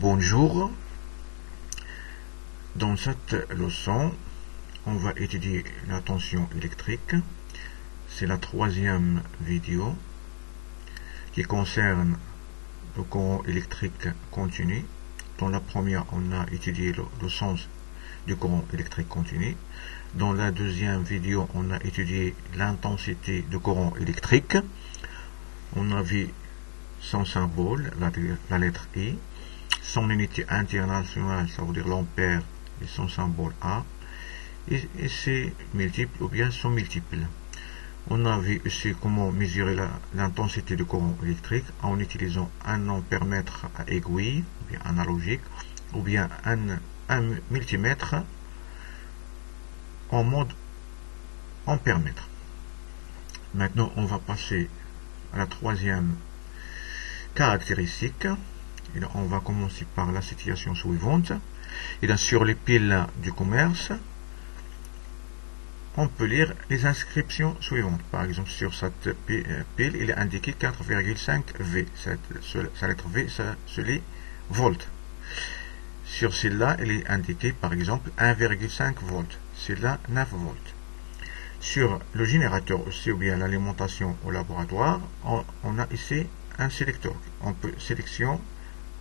Bonjour, dans cette leçon, on va étudier la tension électrique. C'est la troisième vidéo qui concerne le courant électrique continu. Dans la première, on a étudié le sens du courant électrique continu. Dans la deuxième vidéo, on a étudié l'intensité du courant électrique. On a vu son symbole, la lettre I, son unité internationale, ça veut dire l'ampère, et son symbole A, et ses multiples ou bien son multiple. On a vu aussi comment mesurer l'intensité du courant électrique en utilisant un ampèremètre à aiguille, ou bien analogique, ou bien un multimètre en mode ampèremètre. Maintenant, on va passer à la troisième caractéristique. Et là, on va commencer par la situation suivante. Et là, sur les piles du commerce, on peut lire les inscriptions suivantes. Par exemple, sur cette pile, il est indiqué 4,5 V. Sa lettre V, c'est les volts. Sur celle-là, il est indiqué, par exemple, 1,5 volts. Celle-là, 9 volts. Sur le générateur aussi, ou bien l'alimentation au laboratoire, on a ici un sélecteur. On peut sélectionner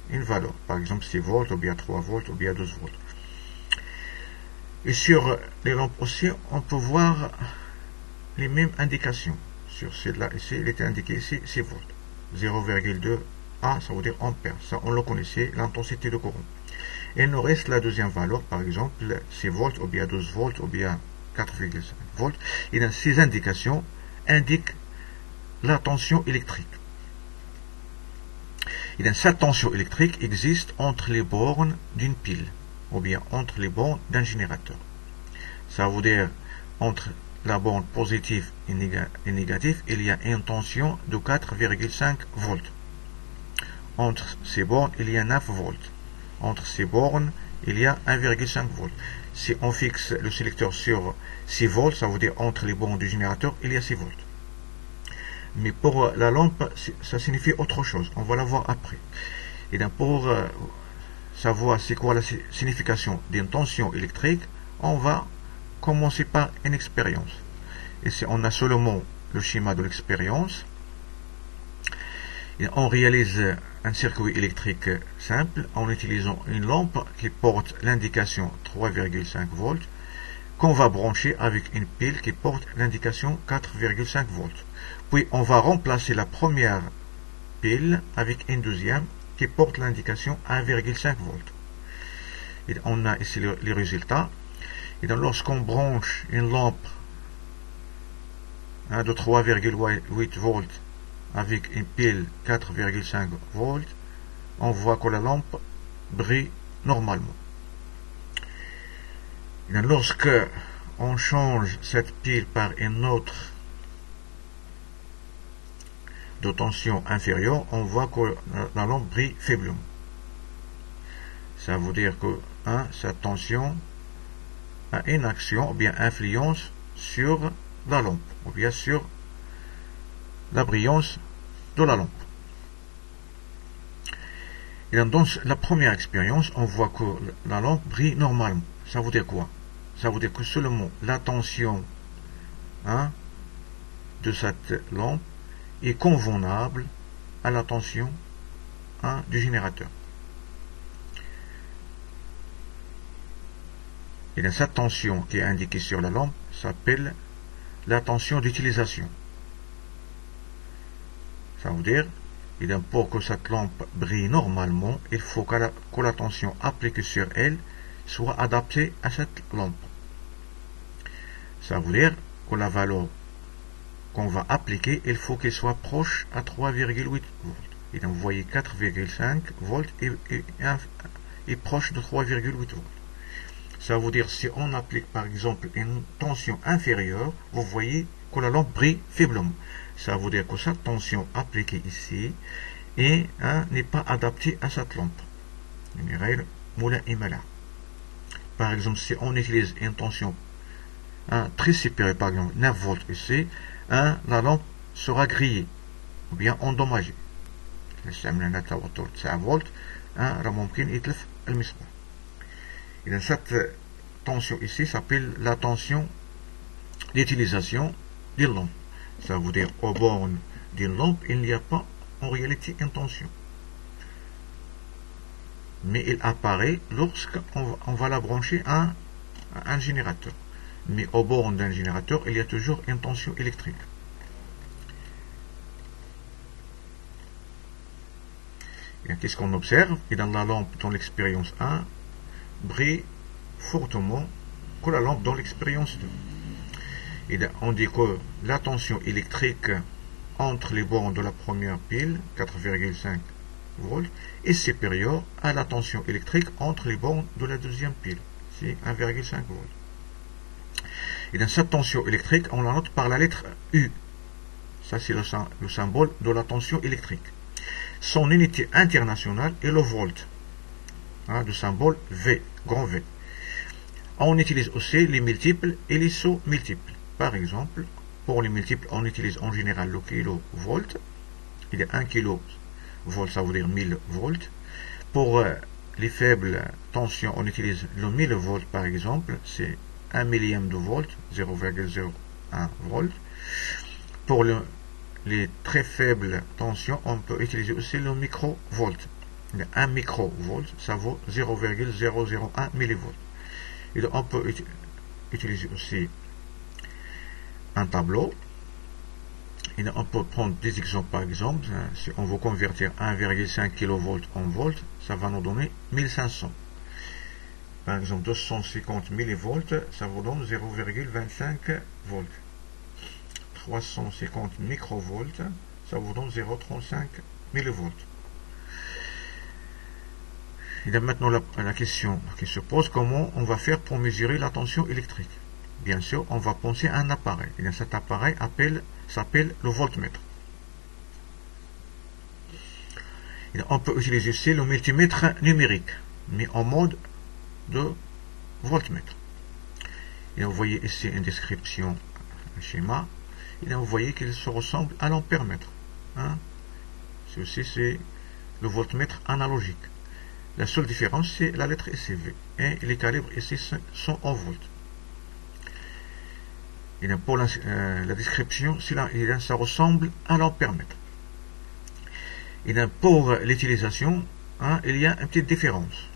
une valeur, par exemple 6 volts, ou bien 3 volts, ou bien 12 volts. Et sur les lampes aussi, on peut voir les mêmes indications. Sur celle-là, ici, il était indiqué ici 6 volts. 0,2 A, ça veut dire ampère. Ça, on le connaissait, l'intensité de courant. Et il nous reste la deuxième valeur, par exemple 6 volts, ou bien 12 volts, ou bien 4,5 volts. Et dans ces indications indiquent la tension électrique. Et dans cette tension électrique existe entre les bornes d'une pile, ou bien entre les bornes d'un générateur. Ça veut dire entre la borne positive et négative, il y a une tension de 4,5 volts. Entre ces bornes, il y a 9 volts. Entre ces bornes, il y a 1,5 volts. Si on fixe le sélecteur sur 6 volts, ça veut dire entre les bornes du générateur, il y a 6 volts. Mais pour la lampe, ça signifie autre chose. On va la voir après. Et donc pour savoir c'est quoi la signification d'une tension électrique, on va commencer par une expérience. Et si on a seulement le schéma de l'expérience, on réalise un circuit électrique simple en utilisant une lampe qui porte l'indication 3,5 volts qu'on va brancher avec une pile qui porte l'indication 4,5 volts. Puis on va remplacer la première pile avec une deuxième qui porte l'indication 1,5 volts. Et on a ici les résultats. Et donc lorsqu'on branche une lampe de 3,8 volts avec une pile 4,5 volts, on voit que la lampe brille normalement. Et donc lorsque on change cette pile par une autre de tension inférieure, on voit que la lampe brille faiblement. Ça veut dire que cette tension a une action ou bien influence sur la lampe ou bien sur la brillance de la lampe. Et dans la première expérience, on voit que la lampe brille normalement. Ça veut dire quoi? Ça veut dire que seulement la tension de cette lampe est convenable à la tension du générateur. Et dans cette tension qui est indiquée sur la lampe s'appelle la tension d'utilisation. Ça veut dire, pour que cette lampe brille normalement, il faut que la tension appliquée sur elle soit adaptée à cette lampe. Ça veut dire que la valeur qu'on va appliquer, il faut qu'elle soit proche à 3,8 volts. Et donc vous voyez 4,5 volts est proche de 3,8 volts. Ça veut dire si on applique par exemple une tension inférieure, vous voyez que la lampe brille faiblement. Ça veut dire que cette tension appliquée ici n'est pas adaptée à cette lampe. Par exemple, si on utilise une tension très supérieure, par exemple 9 volts ici, la lampe sera grillée ou bien endommagée. 9 volts, راه ممكن يتلف المصباح. إذا cette tension ici s'appelle la tension d'utilisation d'une lampe. Ça veut dire au borne d'une lampe, il n'y a pas en réalité une tension. Mais il apparaît lorsqu'on va la brancher à un générateur. Mais au borne d'un générateur, il y a toujours une tension électrique. Et qu'est-ce qu'on observe? Et dans la lampe, dans l'expérience 1, brille fortement que la lampe dans l'expérience 2. Et on dit que la tension électrique entre les bornes de la première pile, 4,5 volts, est supérieure à la tension électrique entre les bornes de la deuxième pile, c'est 1,5 volts. Et dans cette tension électrique, on la note par la lettre U. Ça, c'est le symbole de la tension électrique. Son unité internationale est le volt, le symbole V, grand V. On utilise aussi les multiples et les sous-multiples. Par exemple, pour les multiples, on utilise en général le kilovolt. Il y a 1 kilovolt, ça veut dire 1000 volts. Pour les faibles tensions, on utilise le 1000 volts par exemple, c'est 1 millième de volt, 0,01 volt. Pour les très faibles tensions, on peut utiliser aussi le microvolt. 1 microvolt, ça vaut 0,001 millivolt. Et donc, on peut utiliser aussi un tableau. Et on peut prendre des exemples, par exemple, si on veut convertir 1,5 kV en volts, ça va nous donner 1500. Par exemple, 250 millivolts, ça vous donne 0,25 volts. 350 microvolts, ça vous donne 0,35 millivolts. Et là, maintenant, la question qui se pose, comment on va faire pour mesurer la tension électrique? Bien sûr, on va penser à un appareil. Et cet appareil s'appelle le voltmètre. Et on peut utiliser aussi le multimètre numérique, mais en mode de voltmètre. Et vous voyez ici une description, un schéma. Et là, vous voyez qu'il se ressemble à l'ampèremètre. Ceci, c'est le voltmètre analogique. La seule différence, c'est la lettre SCV. Et les calibres ici sont en volts. Et pour la description, ça ressemble à l'ampèremètre. Et pour l'utilisation, il y a une petite différence.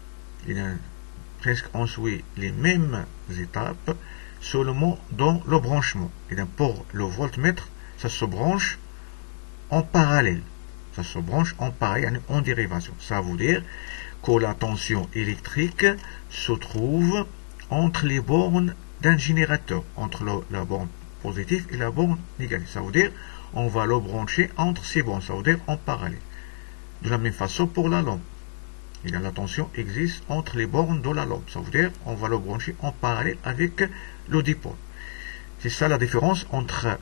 Presque on suit les mêmes étapes, seulement dans le branchement. Et pour le voltmètre, ça se branche en parallèle. Ça se branche en parallèle, en dérivation. Ça veut dire que la tension électrique se trouve entre les bornes d'un générateur, entre la borne positive et la borne négative. Ça veut dire on va le brancher entre ces bornes, ça veut dire en parallèle. De la même façon pour la lampe. Et la tension existe entre les bornes de la lampe. Ça veut dire on va le brancher en parallèle avec le dipôle. C'est ça la différence entre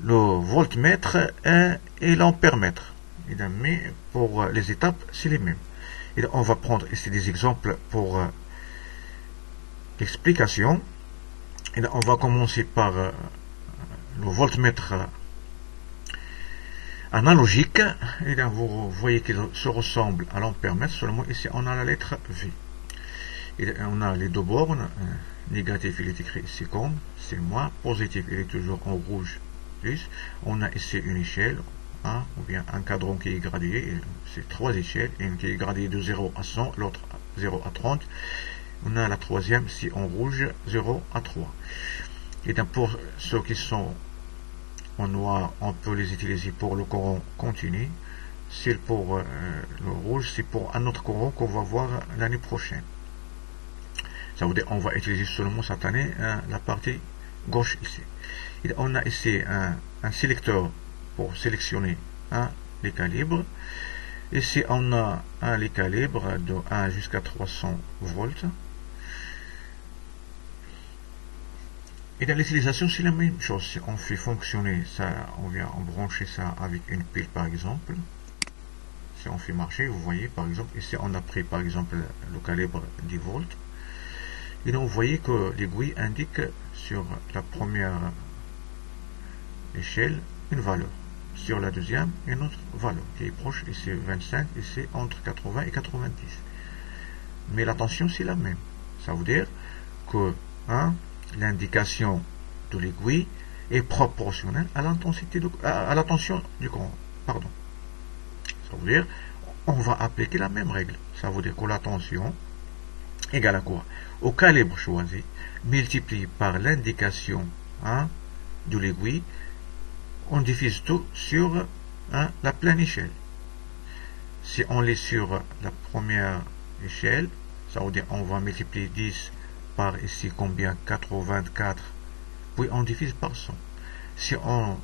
le voltmètre et l'ampèremètre. Mais pour les étapes, c'est les mêmes. Et on va prendre ici des exemples pour l'explication. Et on va commencer par le voltmètre analogique. Et là, vous voyez qu'il se ressemble à l'ampèremètre, seulement ici on a la lettre V. Et on a les deux bornes. Négatif, il est écrit ici comme, c'est moins. Positif, il est toujours en rouge, plus. On a ici une échelle, ou bien un cadran qui est gradué. C'est 3 échelles, une qui est graduée de 0 à 100, l'autre 0 à 30. On a la troisième, c'est en rouge, 0 à 3. Et pour ceux qui sont en noir, on peut les utiliser pour le courant continu. C'est pour le rouge, c'est pour un autre courant qu'on va voir l'année prochaine. Ça veut dire qu'on va utiliser seulement cette année la partie gauche ici. Et on a ici un sélecteur pour sélectionner les calibres. Ici, on a les calibres de 1 jusqu'à 300 volts. Et dans l'utilisation, c'est la même chose. Si on fait fonctionner ça, on vient brancher ça avec une pile par exemple. Si on fait marcher, vous voyez par exemple, ici on a pris par exemple le calibre 10 volts. Et donc vous voyez que l'aiguille indique sur la première échelle une valeur. sur la deuxième une autre valeur qui est proche, ici 25, ici entre 80 et 90. Mais la tension c'est la même. Ça veut dire que l'indication de l'aiguille est proportionnelle à l'intensité à la tension du courant. Pardon. Ça veut dire on va appliquer la même règle. Ça veut dire que la tension égale à quoi? Au calibre choisi multiplié par l'indication de l'aiguille, on divise tout sur la pleine échelle. Si on est sur la première échelle, ça veut dire on va multiplier 10 par ici combien? 84, puis on divise par 100. Si on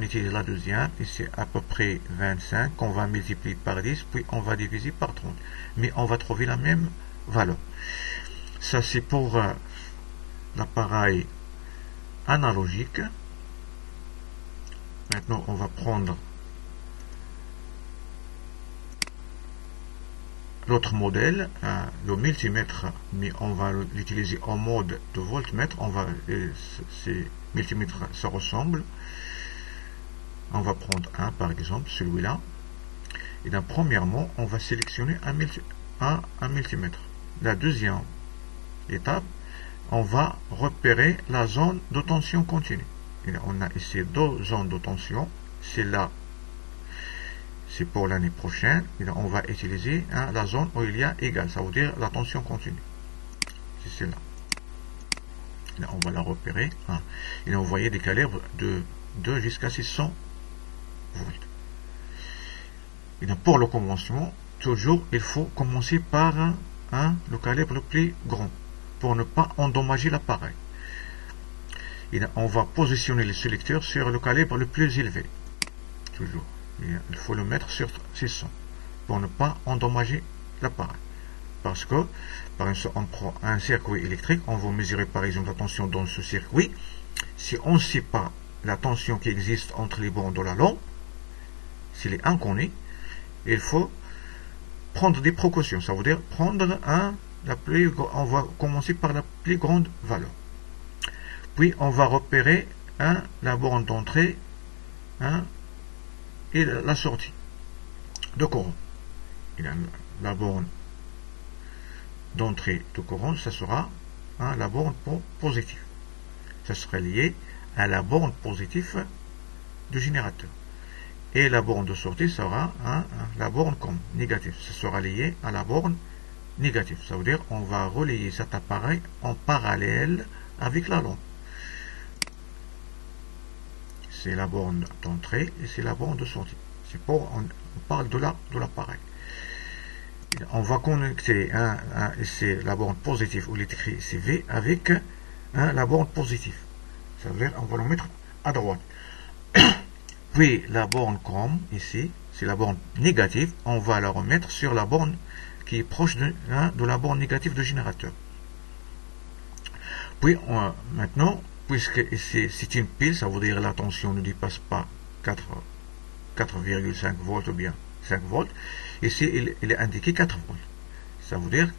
utilise la deuxième, ici à peu près 25, on va multiplier par 10, puis on va diviser par 30. Mais on va trouver la même valeur. Ça c'est pour l'appareil analogique. Maintenant on va prendre l'autre modèle, le multimètre, mais on va l'utiliser en mode de voltmètre. Ces multimètres ça ressemble. On va prendre un par exemple, celui-là. Et donc, premièrement, on va sélectionner un multimètre. La deuxième étape, on va repérer la zone de tension continue. Et là, on a ici deux zones de tension. C'est là, c'est pour l'année prochaine. Et là, on va utiliser la zone où il y a égal, ça veut dire la tension continue. C'est celle-là. Là, on va la repérer. Et là, vous voyez des calibres de 2 jusqu'à 600 volts. Et donc, pour le commencement, toujours, il faut commencer par le calibre le plus grand pour ne pas endommager l'appareil. Et là, on va positionner le sélecteur sur le calibre le plus élevé. Toujours. Et il faut le mettre sur 600 pour ne pas endommager l'appareil. Parce que, par exemple, on prend un circuit électrique, on va mesurer par exemple la tension dans ce circuit. Si on ne sait pas la tension qui existe entre les bornes de la lampe, s'il est inconnu, il faut prendre des précautions. Ça veut dire prendre on va commencer par la plus grande valeur. Puis on va repérer la borne d'entrée et la sortie de courant. Et la borne d'entrée de courant, ça sera la borne positive. Ça sera lié à la borne positive du générateur. Et la borne de sortie sera la borne comme négative. Ça sera lié à la borne négative. Ça veut dire on va relayer cet appareil en parallèle avec la lampe. C'est la borne d'entrée et c'est la borne de sortie. C'est pour on parle de l'appareil. On va connecter c'est la borne positive où il est écrit CV avec la borne positive. Ça veut dire on va le mettre à droite. Puis la borne COM, ici, c'est la borne négative, on va la remettre sur la borne qui est proche de la borne négative du générateur. Puis maintenant, puisque c'est une pile, ça veut dire la tension ne dépasse pas 4,5 volts ou bien 5 volts. Ici, il est indiqué 4 volts. Ça veut dire,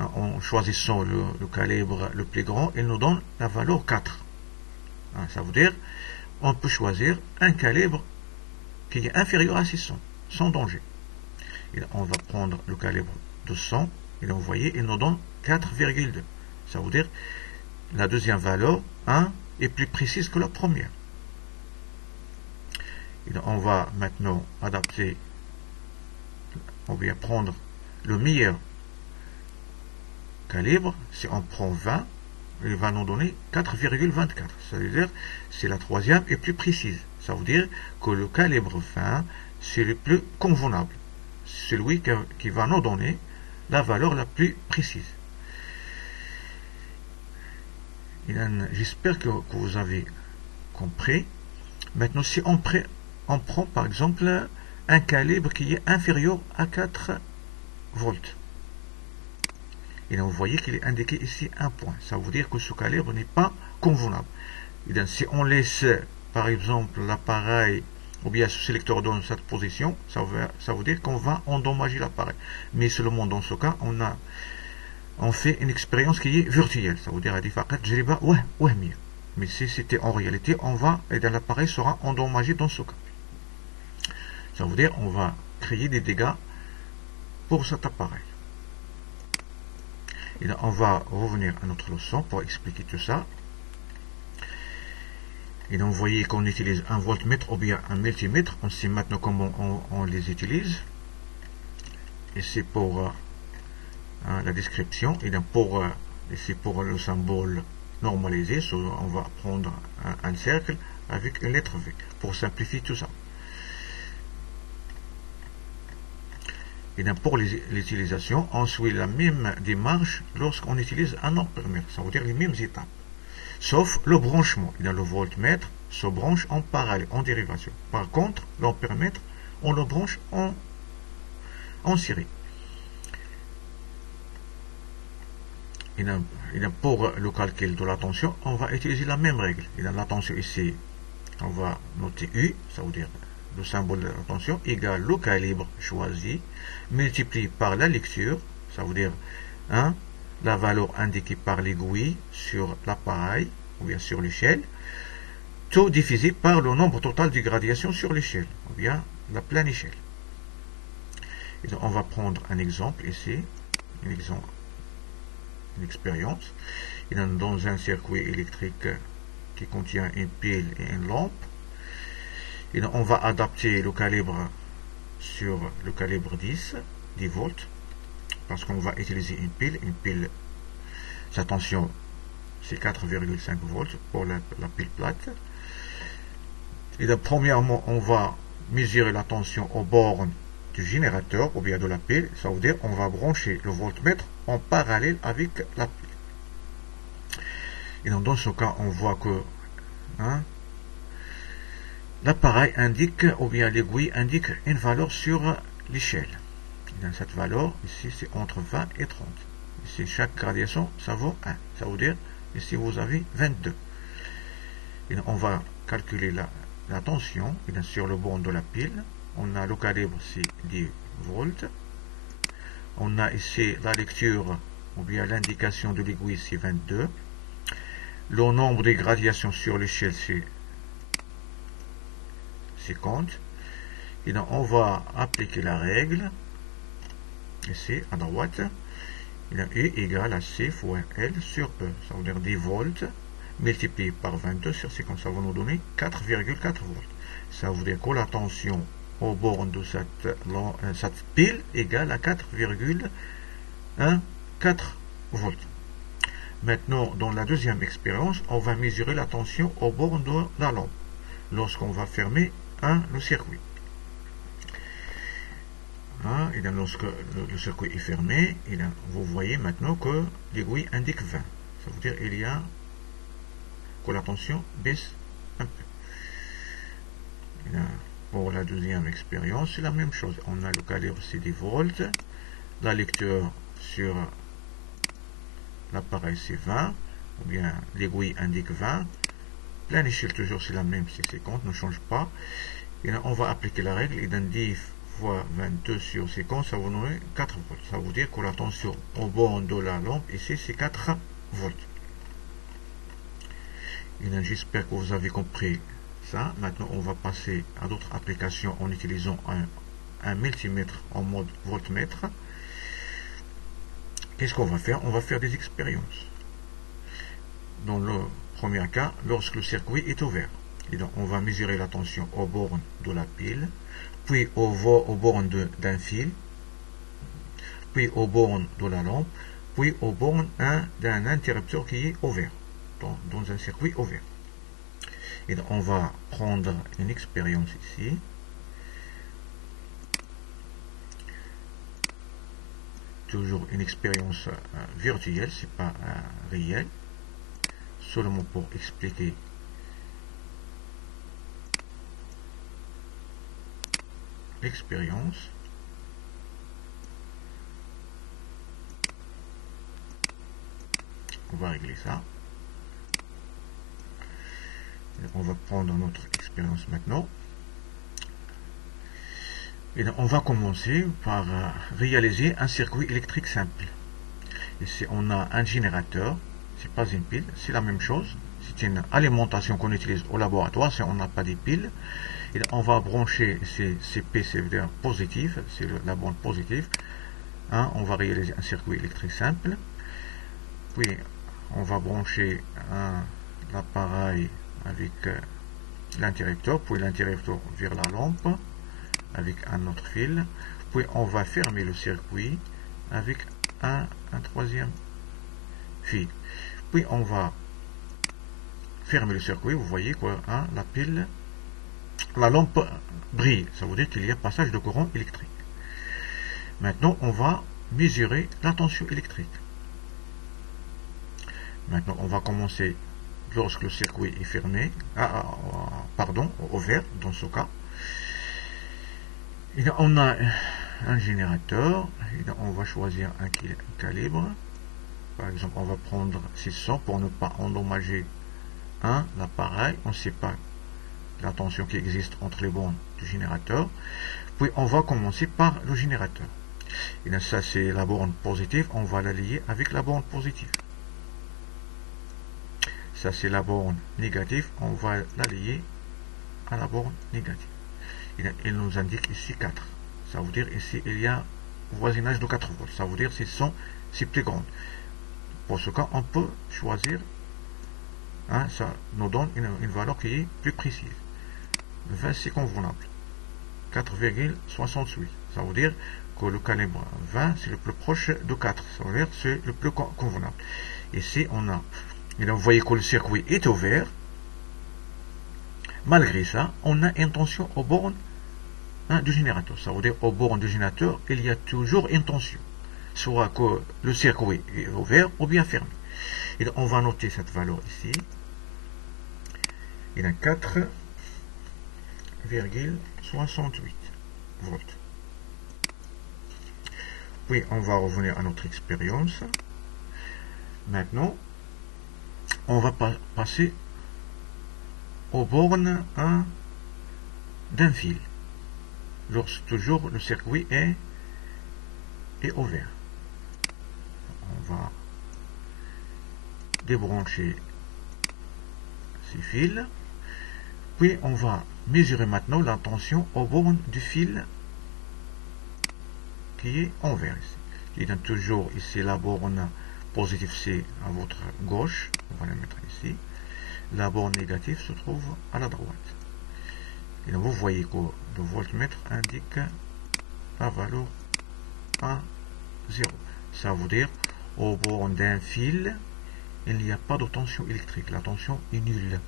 en choisissant le calibre le plus grand, il nous donne la valeur 4. Ça veut dire, on peut choisir un calibre qui est inférieur à 600, sans danger. Et là, on va prendre le calibre de 100, et là, vous voyez, il nous donne 4,2. Ça veut dire, la deuxième valeur, est plus précise que la première. Et là, on va maintenant adapter, on va prendre le meilleur calibre. Si on prend 20, il va nous donner 4,24. Ça veut dire c'est la troisième et plus précise. Ça veut dire que le calibre 20, c'est le plus convenable. Celui qui va nous donner la valeur la plus précise. J'espère que vous avez compris. Maintenant, si on prend par exemple un calibre qui est inférieur à 4 volts. Et là, vous voyez qu'il est indiqué ici un point. Ça veut dire que ce calibre n'est pas convenable. Et donc, si on laisse, par exemple, l'appareil ou bien ce sélecteur dans cette position, ça veut dire qu'on va endommager l'appareil. Mais seulement dans ce cas, on fait une expérience qui est virtuelle. Ça veut dire mais si c'était en réalité, l'appareil sera endommagé dans ce cas. Ça veut dire on va créer des dégâts pour cet appareil. Et là, on va revenir à notre leçon pour expliquer tout ça. Et donc, vous voyez qu'on utilise un voltmètre ou bien un multimètre. On sait maintenant comment on les utilise. Et c'est pour la description. Et donc, c'est pour le symbole normalisé. On va prendre un cercle avec une lettre V pour simplifier tout ça. Et donc pour l'utilisation, on suit la même démarche lorsqu'on utilise un ampèremètre, ça veut dire les mêmes étapes. Sauf le branchement. Et dans le voltmètre se branche en parallèle, en dérivation. Par contre, l'ampèremètre, on le branche en série. Et donc pour le calcul de la tension, on va utiliser la même règle. Et dans la tension ici, on va noter U, ça veut dire le symbole de la tension, égale le calibre choisi, multiplié par la lecture, ça veut dire la valeur indiquée par l'aiguille sur l'appareil, ou bien sur l'échelle, tout divisé par le nombre total de gradations sur l'échelle, ou bien la pleine échelle. Et donc on va prendre un exemple ici, une expérience. Et dans un circuit électrique qui contient une pile et une lampe, et donc on va adapter le calibre sur le calibre 10 volts, parce qu'on va utiliser une pile, sa tension c'est 4,5 volts pour la pile plate. Et donc premièrement, on va mesurer la tension aux bornes du générateur ou bien de la pile, ça veut dire on va brancher le voltmètre en parallèle avec la pile. Et donc dans ce cas, on voit que l'appareil indique, ou bien l'aiguille indique une valeur sur l'échelle. Dans cette valeur, ici c'est entre 20 et 30. Ici chaque gradation, ça vaut 1. Ça veut dire, ici vous avez 22. Et donc, on va calculer la tension. Et donc, sur le borne de la pile, on a le calibre, c'est 10 volts. On a ici la lecture, ou bien l'indication de l'aiguille, c'est 22. Le nombre de gradations sur l'échelle, c'est 50. Et donc on va appliquer la règle ici à droite. Et donc E égale à C fois L sur E, ça veut dire 10 volts multiplié par 22 sur 50, ça va nous donner 4,4 volts. Ça veut dire que la tension au borne de cette pile égale à 4,4 volts. Maintenant, dans la deuxième expérience, on va mesurer la tension au borne de la lampe lorsqu'on va fermer le circuit. Et donc, lorsque le circuit est fermé, et donc, vous voyez maintenant que l'aiguille indique 20. Ça veut dire qu'il y a que la tension baisse un peu. Et donc, pour la deuxième expérience, c'est la même chose. On a le calibre, c'est 10 volts. La lecture sur l'appareil, c'est 20. Ou bien l'aiguille indique 20. Pleine échelle, toujours, c'est la même, c'est 50, ne change pas. Et là, on va appliquer la règle. Et dans 10 fois 22 sur 50, ça va nous donner 4 volts. Ça veut dire que la tension au borne de la lampe, ici, c'est 4 volts. Et là, j'espère que vous avez compris ça. Maintenant, on va passer à d'autres applications en utilisant un multimètre en mode voltmètre. Qu'est-ce qu'on va faire? On va faire des expériences. Dans le premier cas, lorsque le circuit est ouvert. Et donc, on va mesurer la tension aux bornes de la pile, puis aux bornes d'un fil, puis aux bornes de la lampe, puis aux bornes d'un interrupteur qui est ouvert, dans un circuit ouvert. Et donc, on va prendre une expérience ici. Toujours une expérience virtuelle, c'est pas réel. Seulement pour expliquer l'expérience. On va régler ça. On va prendre notre expérience maintenant. Et donc, on va commencer par réaliser un circuit électrique simple. Ici, on a un générateur. C'est pas une pile, c'est la même chose. C'est une alimentation qu'on utilise au laboratoire si on n'a pas des piles. Et on va brancher CP, c'est-à-dire positif, c'est la borne positive. Hein, on va réaliser un circuit électrique simple. Puis on va brancher l'appareil avec l'interrupteur, puis l'interrupteur vers la lampe avec un autre fil. Puis on va fermer le circuit avec un troisième fil. Puis on va fermer le circuit. Vous voyez quoi, hein, la pile, la lampe brille. Ça veut dire qu'il y a passage de courant électrique. Maintenant, on va mesurer la tension électrique. Maintenant, on va commencer lorsque le circuit est fermé, ouvert dans ce cas. Et on a un générateur. Et on va choisir un calibre. Par exemple, on va prendre 600 pour ne pas endommager l'appareil. On ne sait pas la tension qui existe entre les bornes du générateur. Puis on va commencer par le générateur. Et là, ça c'est la borne positive. On va la lier avec la borne positive. Ça c'est la borne négative. On va la lier à la borne négative. Et là, il nous indique ici 4. Ça veut dire ici il y a voisinage de 4 volts. Ça veut dire que c'est plus grand. Pour ce cas, on peut choisir. Ça nous donne une valeur qui est plus précise. 20, c'est convenable. 4,68. Ça veut dire que le calibre 20, c'est le plus proche de 4. Ça veut dire que c'est le plus convenable. Ici, on a. Et là, vous voyez que le circuit est ouvert. Malgré ça, on a une tension aux bornes du générateur. Ça veut dire aux bornes du générateur, il y a toujours une tension. Soit que le circuit est ouvert ou bien fermé. Et donc, on va noter cette valeur ici. Il y a 4,68 volts. Puis on va revenir à notre expérience. Maintenant, on va passer aux bornes d'un fil. Lorsque toujours le circuit est ouvert. On va débrancher ces fils. Puis on va mesurer maintenant la tension aux bornes du fil qui est envers ici. Il y a toujours ici la borne positive, c'est à votre gauche. On va la mettre ici. La borne négative se trouve à la droite. Et donc vous voyez que le voltmètre indique la valeur à 0. Ça veut dire au bord d'un fil, il n'y a pas de tension électrique. La tension est nulle.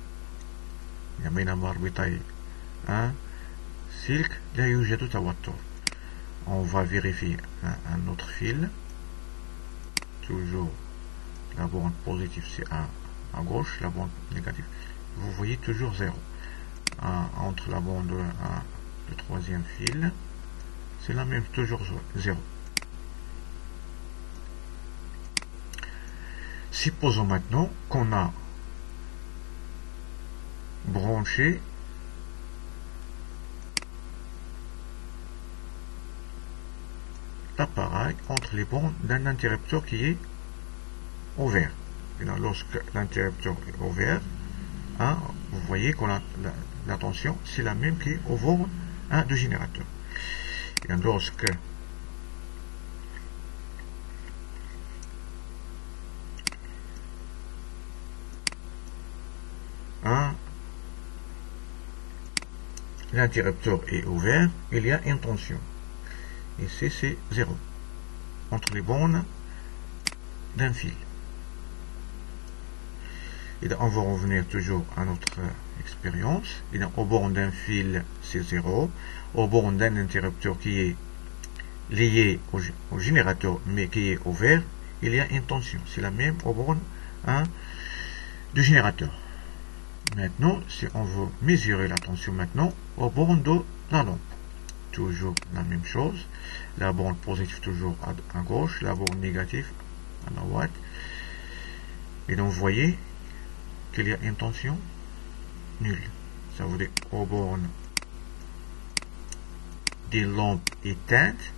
On va vérifier un autre fil. Toujours la borne positive c'est à gauche, la borne négative. Vous voyez toujours 0. Entre la borne le troisième fil, c'est la même, toujours 0. Supposons maintenant qu'on a branché l'appareil entre les bornes d'un interrupteur qui est ouvert. Et là, lorsque l'interrupteur est ouvert, vous voyez que la tension c'est la même qui est au bord du générateur. Et là, lorsque l'interrupteur est ouvert, il y a une tension. Ici c'est 0 entre les bornes d'un fil. Et donc, on va revenir toujours à notre expérience. Et donc, au bord d'un fil c'est 0. Au bord d'un interrupteur qui est lié au générateur mais qui est ouvert, il y a une tension. C'est la même au bord du générateur. Maintenant, si on veut mesurer la tension maintenant au borne de la lampe, toujours la même chose. La borne positive toujours à gauche, la borne négative à la droite. Et donc, vous voyez qu'il y a une tension nulle. Ça veut dire aux bornes des lampes éteintes,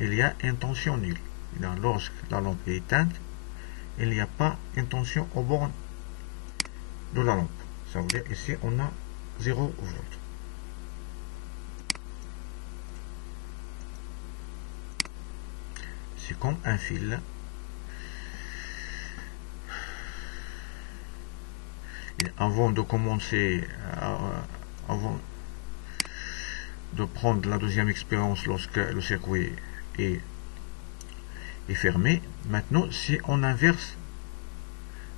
il y a une tension nulle. Et donc, lorsque la lampe est éteinte, il n'y a pas une tension aux bornes de la lampe. Ça veut dire ici on a 0 volts. C'est comme un fil. Et avant de commencer, avant de prendre la deuxième expérience lorsque le circuit est fermé, maintenant si on inverse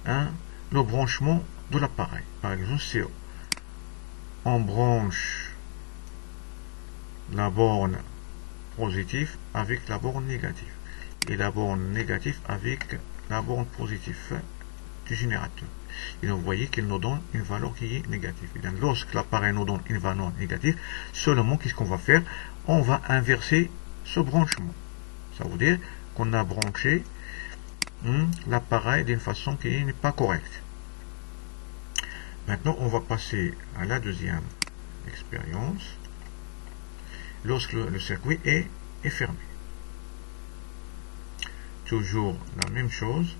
le branchement de l'appareil. Par exemple, si on branche la borne positive avec la borne négative et la borne négative avec la borne positive du générateur. Et vous voyez qu'il nous donne une valeur qui est négative. Et donc, lorsque l'appareil nous donne une valeur négative, seulement qu'est-ce qu'on va faire? On va inverser ce branchement. Ça veut dire qu'on a branché l'appareil d'une façon qui n'est pas correcte. Maintenant, on va passer à la deuxième expérience. Lorsque le circuit est fermé. Toujours la même chose.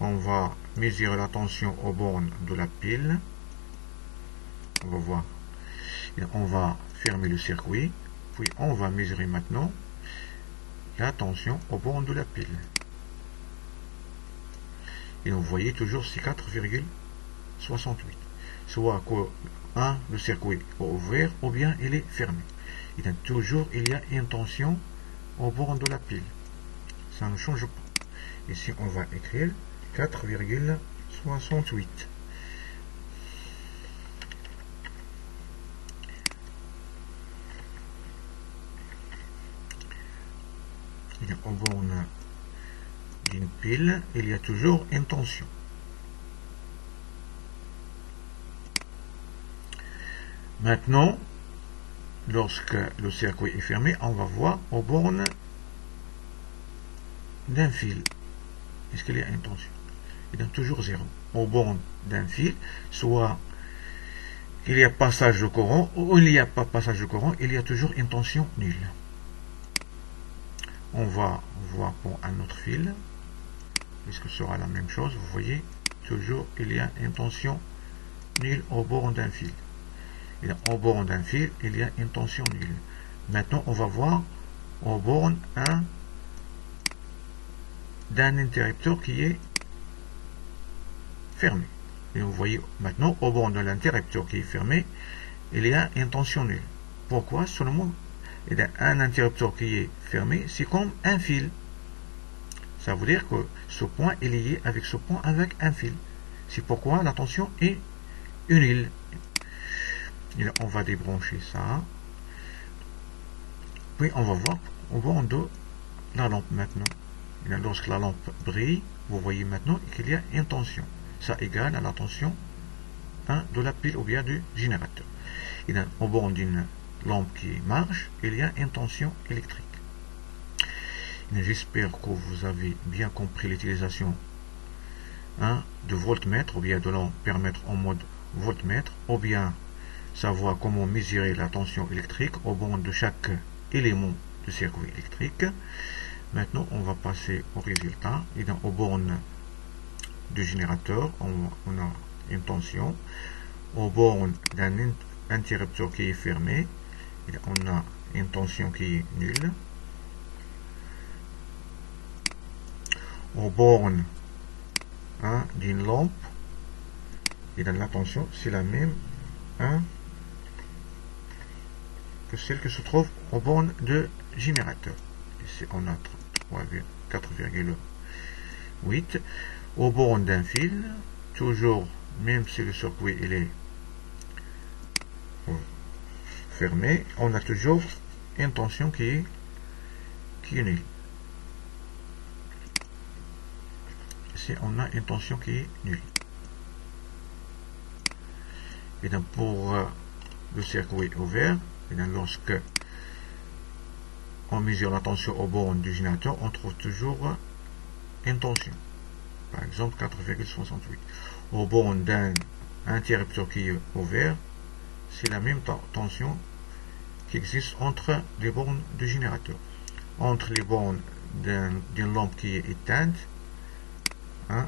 On va mesurer la tension aux bornes de la pile. On va voir. Et on va fermer le circuit. Puis on va mesurer maintenant la tension aux bornes de la pile. Et vous voyez toujours c'est 4,68. Soit que le circuit est ouvert ou bien il est fermé. Et donc toujours il y a une tension aux bornes de la pile. Ça ne change pas. Ici on va écrire 4,68. Aux bornes d'une pile, il y a toujours une tension. Maintenant, lorsque le circuit est fermé, on va voir aux bornes d'un fil. Est-ce qu'il y a une tension? Il y a toujours 0. Aux bornes d'un fil, soit il y a passage de courant, ou il n'y a pas passage de courant, il y a toujours une tension nulle. On va voir pour un autre fil. Est-ce que ce sera la même chose? Vous voyez, toujours il y a une tension nulle aux bornes d'un fil. Et au bornes d'un fil, il y a une tension nulle. Maintenant, on va voir aux bornes d'un interrupteur qui est fermé. Et vous voyez maintenant, au bornes de l'interrupteur qui est fermé, il y a une tension nulle. Pourquoi? Seulement, un interrupteur qui est fermé, c'est comme un fil. Ça veut dire que ce point est lié avec ce point avec un fil. C'est pourquoi la tension est nulle. Et là, on va débrancher ça. Puis on va voir au bord de la lampe maintenant. Et là, lorsque la lampe brille, vous voyez maintenant qu'il y a une tension. Ça égale à la tension de la pile ou bien du générateur. Et là, au bord d'une lampe qui marche, il y a une tension électrique. J'espère que vous avez bien compris l'utilisation de voltmètre ou bien de l'ampèremètre en mode voltmètre, ou bien savoir comment mesurer la tension électrique au bord de chaque élément du circuit électrique. Maintenant, on va passer au résultat. Et dans au borne du générateur, on a une tension. Au borne d'un interrupteur qui est fermé, on a une tension qui est nulle. Au borne d'une lampe, et dans la tension, c'est la même que celle qui se trouve au borne de générateur. Ici, on a 4,8. Au borne d'un fil, toujours, même si le circuit il est fermé, on a toujours une tension qui est nulle. Ici, on a une tension qui est nulle. Et donc, pour le circuit ouvert, et donc, lorsque on mesure la tension au borne du générateur, on trouve toujours une tension. Par exemple, 4,68. Au borne d'un interrupteur qui est ouvert, c'est la même tension qui existe entre les bornes du générateur. Entre les bornes d'une lampe qui est éteinte,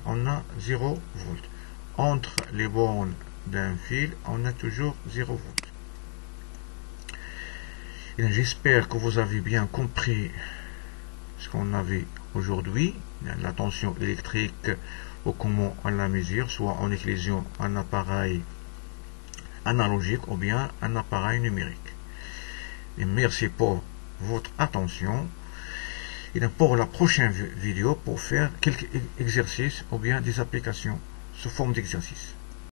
on a 0 volts. Entre les bornes d'un fil, on a toujours 0 volts. J'espère que vous avez bien compris ce qu'on avait aujourd'hui, la tension électrique ou comment on la mesure, soit en utilisant un appareil analogique ou bien un appareil numérique. Et merci pour votre attention. Et pour la prochaine vidéo, pour faire quelques exercices ou bien des applications sous forme d'exercice.